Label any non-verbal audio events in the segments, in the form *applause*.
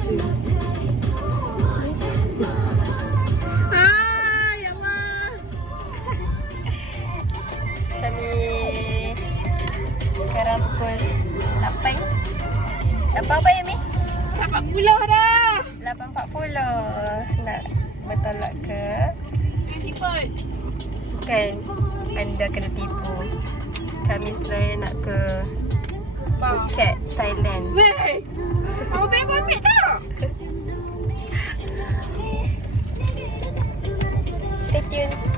Ah, ya Allah. Kami sekarang pukul 8. 8 apa ya, Mi? 40 dah. 8.40 Nak bertolak ke Sungai Siput. Kan Anda kena tipu Kami sebenarnya nak ke Phuket, Thailand Weh. Kau beg kau ambil tak? Stay tuned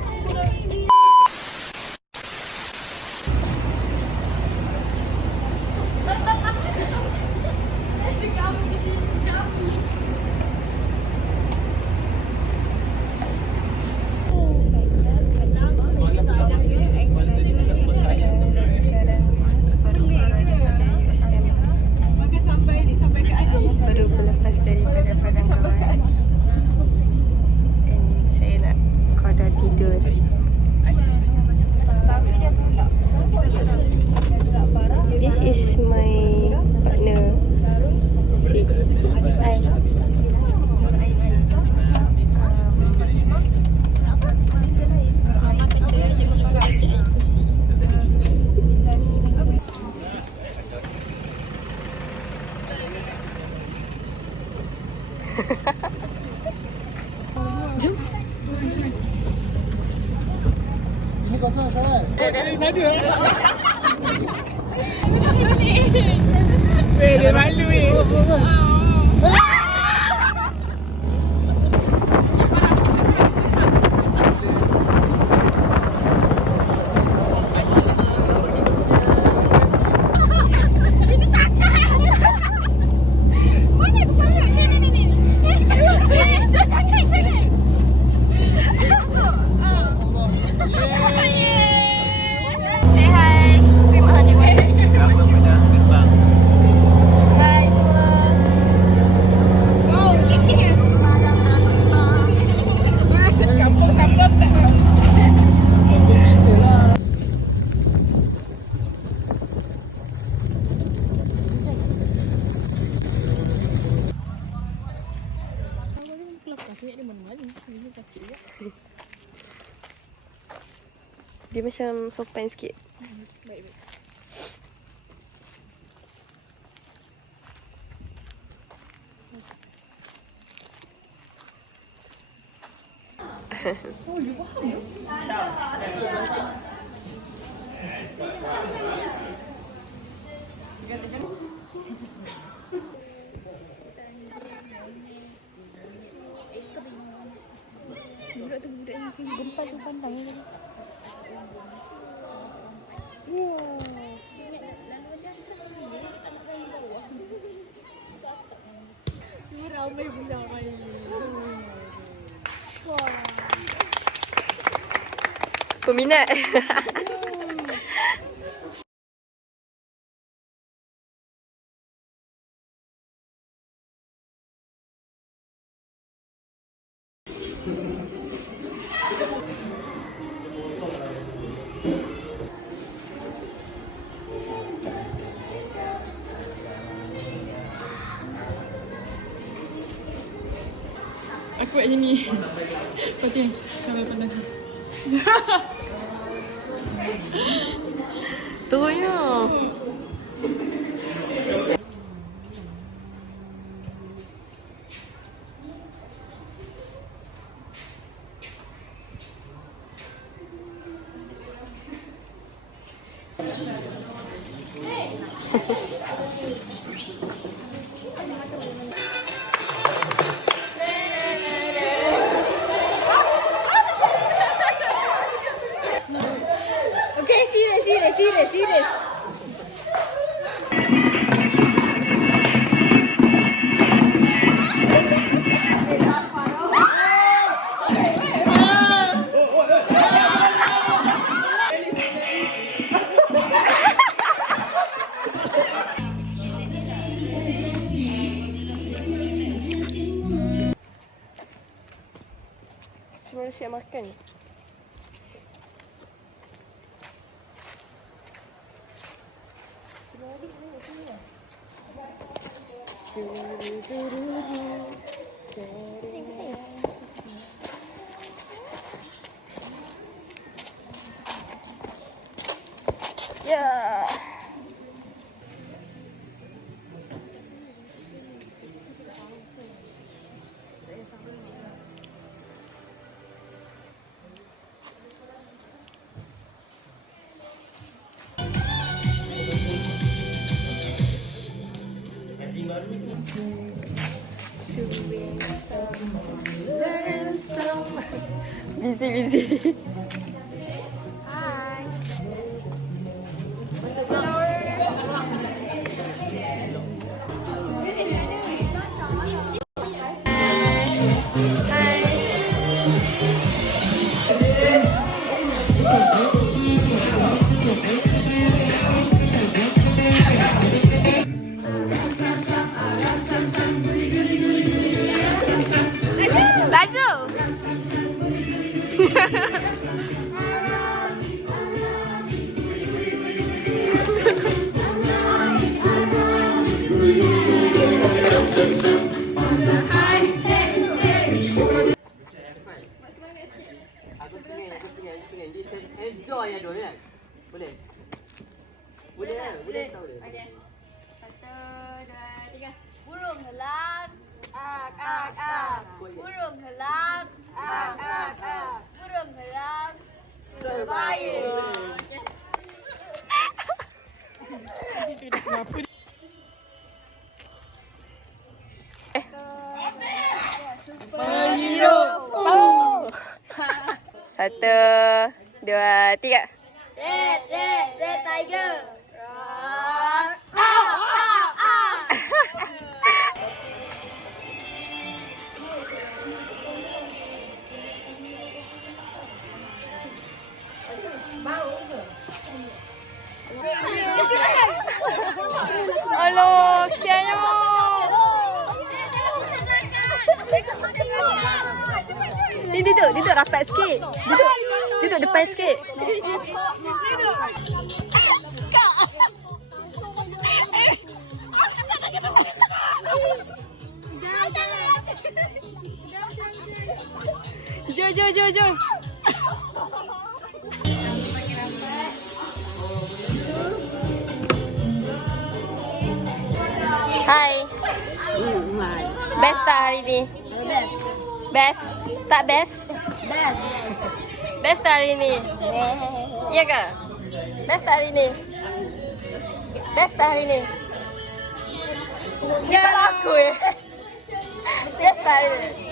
do that. Macam sopan sikit Peminat Aku buat macam ni. Kau tengok. Kamera pandang. ゴミないにこっちに食べっぱなし Ya. Bisous, bisous. Boleh? Boleh kan? Boleh tahu dia. Satu, dua, tiga. Burung helang. Ak, ak, ak. Burung helang. Ak, ak, ak. Burung helang. Terbaik. Satu, dua, tiga. Tiger. Roar. Halo, kesiannya. Ni duduk, duduk rapat sikit. Duduk, duduk depan sikit. Jo, jo, jo, jo. Hai. Best tak hari ni? Best. Tak best? Best. Best tak hari ni? Ya ke? Best tak hari ni? Best tak hari ni? Dia yeah. aku ya. Best tak hari ni?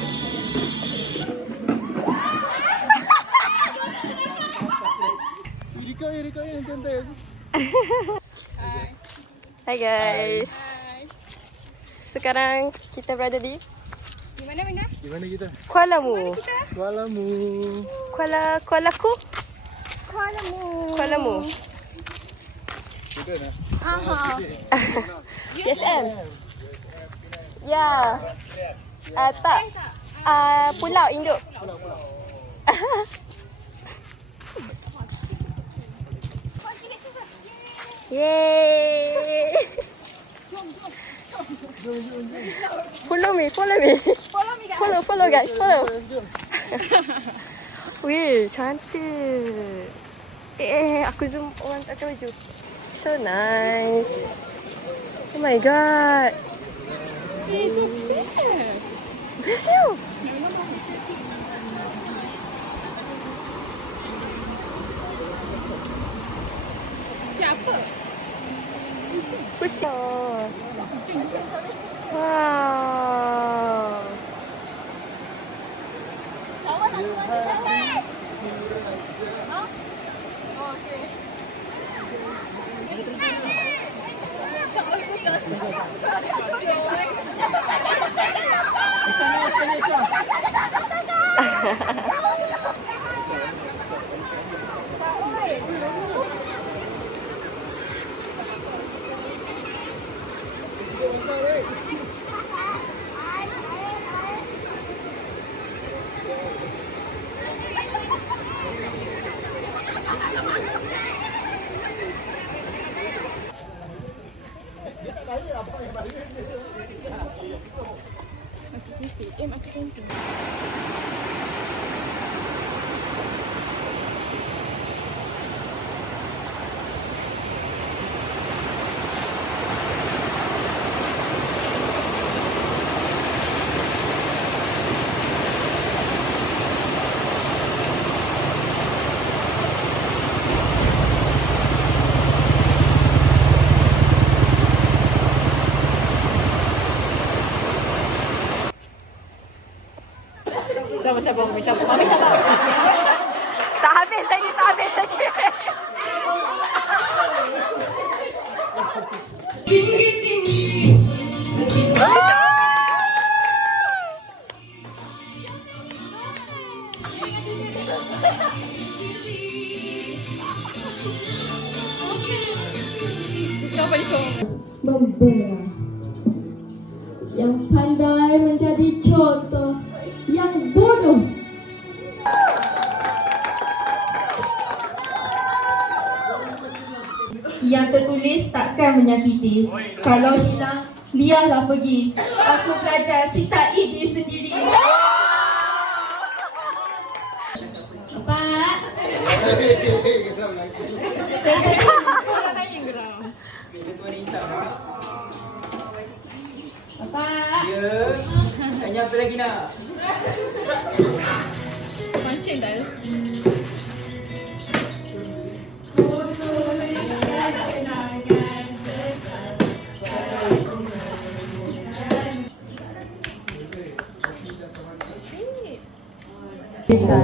gila. Hai guys. Sekarang kita berada di Di mana Mega? Di mana kita? Kuala Mu. Kuala Mu. Kuala Kuala Ku. Kuala Mu. Kuala Mu. Kita nak. PSM. Ya. Ah tak. Ah pulau induk. *laughs* Yeay. Follow me, follow me. Follow me guys. Follow, follow guys, follow. Wih, cantik. Eh, aku zoom orang tak tahu baju. So nice. Oh my god. Eh, so bad. Bless you. Siapa? 글쎄. 와. sabaw, may sabaw. May sabaw. Tertulis takkan menyakiti. Kalau hilang biarlah pergi. Aku belajar cita ini sendiri. Pak Bapak Ya. Tanya apa lagi nak? Mancing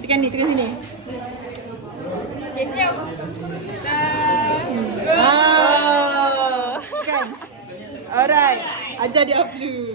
Tekan ni, tekan sini. Ah, kan? Alright. Ajar dia upload.